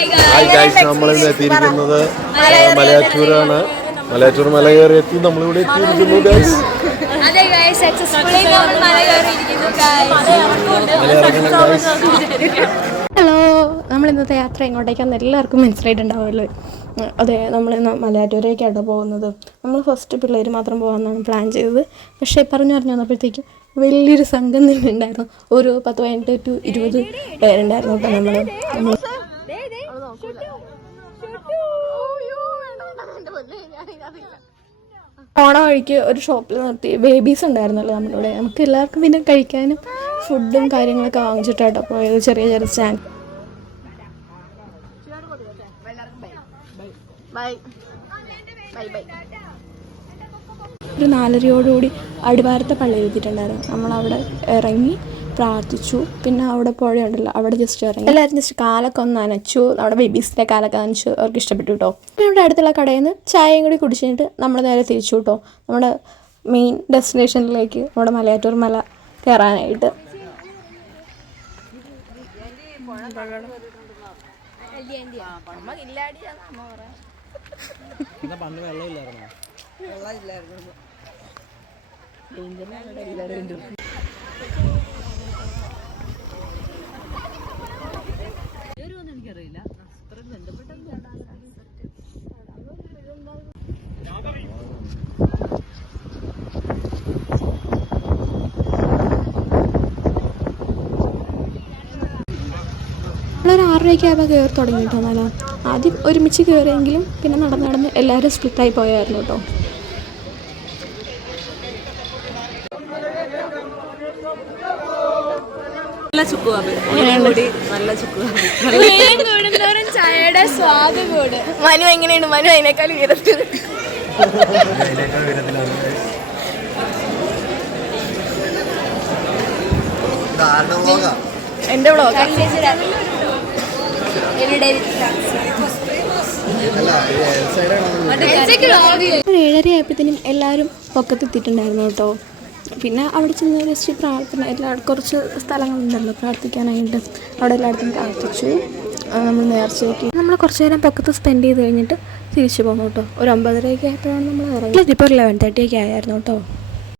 Hi guys, നമ്മളിന്ന് എത്തിയിരിക്കുന്നത് മലയാറ്റൂരാണ്. മലയാറ്റൂർ മല കയറി എത്തി നമ്മളിവിടെ എത്തിയിരിക്കുന്നു ഗൈസ്. ഹലോ, നമ്മളിന്നത്തെ യാത്ര എങ്ങോട്ടേക്കാന്ന് എല്ലാവർക്കും മനസ്സിലായിട്ടുണ്ടാവുമല്ലോ. അതെ, നമ്മളിന്ന് മലയാറ്റൂരേക്കാട്ടോ പോകുന്നത്. നമ്മൾ ഫസ്റ്റ് പിള്ളേർ മാത്രം പോകാമെന്നാണ് പ്ലാൻ ചെയ്തത്. പക്ഷേ പറഞ്ഞു വന്നപ്പോഴത്തേക്കും വലിയൊരു സംഘം തന്നെ ഉണ്ടായിരുന്നു. ഒരു 10-15 to 20 പേരുണ്ടായിരുന്നു കേട്ടോ. നമ്മൾ പോണ വഴിക്ക് ഒരു ഷോപ്പിൽ നിർത്തി ബേബീസ് ഉണ്ടായിരുന്നല്ലോ നമ്മുടെ ഇവിടെ. നമുക്ക് എല്ലാവർക്കും പിന്നെ കഴിക്കാനും ഫുഡും കാര്യങ്ങളൊക്കെ വാങ്ങിച്ചിട്ടാട്ടോ പോയത്. ചെറിയ ചെറിയ സ്നാക്സ്. ഒരു 4:30 അടിവാരത്തെ പള്ളിയിൽ എത്തിയിട്ടുണ്ടായിരുന്നു. നമ്മളവിടെ ഇറങ്ങി പ്രാർത്ഥിച്ചു. പിന്നെ അവിടെ പുഴയുണ്ടല്ലോ, അവിടെ ജസ്റ്റ് ഇറങ്ങി എല്ലാവരും ജസ്റ്റ് കാലൊക്കെ ഒന്ന് നനച്ചു. നമ്മുടെ ബേബീസിൻ്റെ കാലൊക്കെ നനച്ചു. അവർക്ക് ഇഷ്ടപ്പെട്ടു കേട്ടോ. പിന്നെ അവിടെ അടുത്തുള്ള കടയിൽ നിന്ന് ചായയും കൂടി കുടിച്ചിട്ട് നമ്മൾ നേരെ തിരിച്ചു കേട്ടോ നമ്മുടെ മെയിൻ ഡെസ്റ്റിനേഷനിലേക്ക്, നമ്മുടെ മലയാറ്റൂർ മല കയറാനായിട്ട്. നമ്മളൊരു 6:30 ആയപ്പോൾ കയറി തുടങ്ങിയിട്ടോ മല. ആദ്യം ഒരുമിച്ച് കയറിയെങ്കിലും പിന്നെ നടന്ന് എല്ലാവരും സ്പ്ലിറ്റായി പോയായിരുന്നു കേട്ടോ. ചായയുടെ സ്വാദ് കൂടും. മനു എങ്ങനെയുണ്ട്? മനു അതിനേക്കാൾ ഉയരത്തിൽ. എന്റെ വ്ളോഗ് 7:30 ആയപ്പോഴത്തേനും എല്ലാവരും പൊക്കത്തെത്തിയിട്ടുണ്ടായിരുന്നു കേട്ടോ. പിന്നെ അവിടെ ചെന്ന് ജസ്റ്റ് പ്രാർത്ഥന, കുറച്ച് സ്ഥലങ്ങളുണ്ടല്ലോ പ്രാർത്ഥിക്കാനായിട്ട്. അവിടെ എല്ലായിടത്തും പ്രാർത്ഥിച്ചു. നമ്മൾ നേർച്ചയാക്കി നമ്മൾ കുറച്ച് നേരം പൊക്കത്ത് സ്പെൻഡ് ചെയ്ത് കഴിഞ്ഞിട്ട് തിരിച്ചു പോകുന്നു കേട്ടോ. ഒരു 9:30 ആയപ്പോഴാണ് നമ്മൾ ഇറങ്ങി. ഇതിപ്പോൾ 11:30 ആയിരുന്നു കേട്ടോ.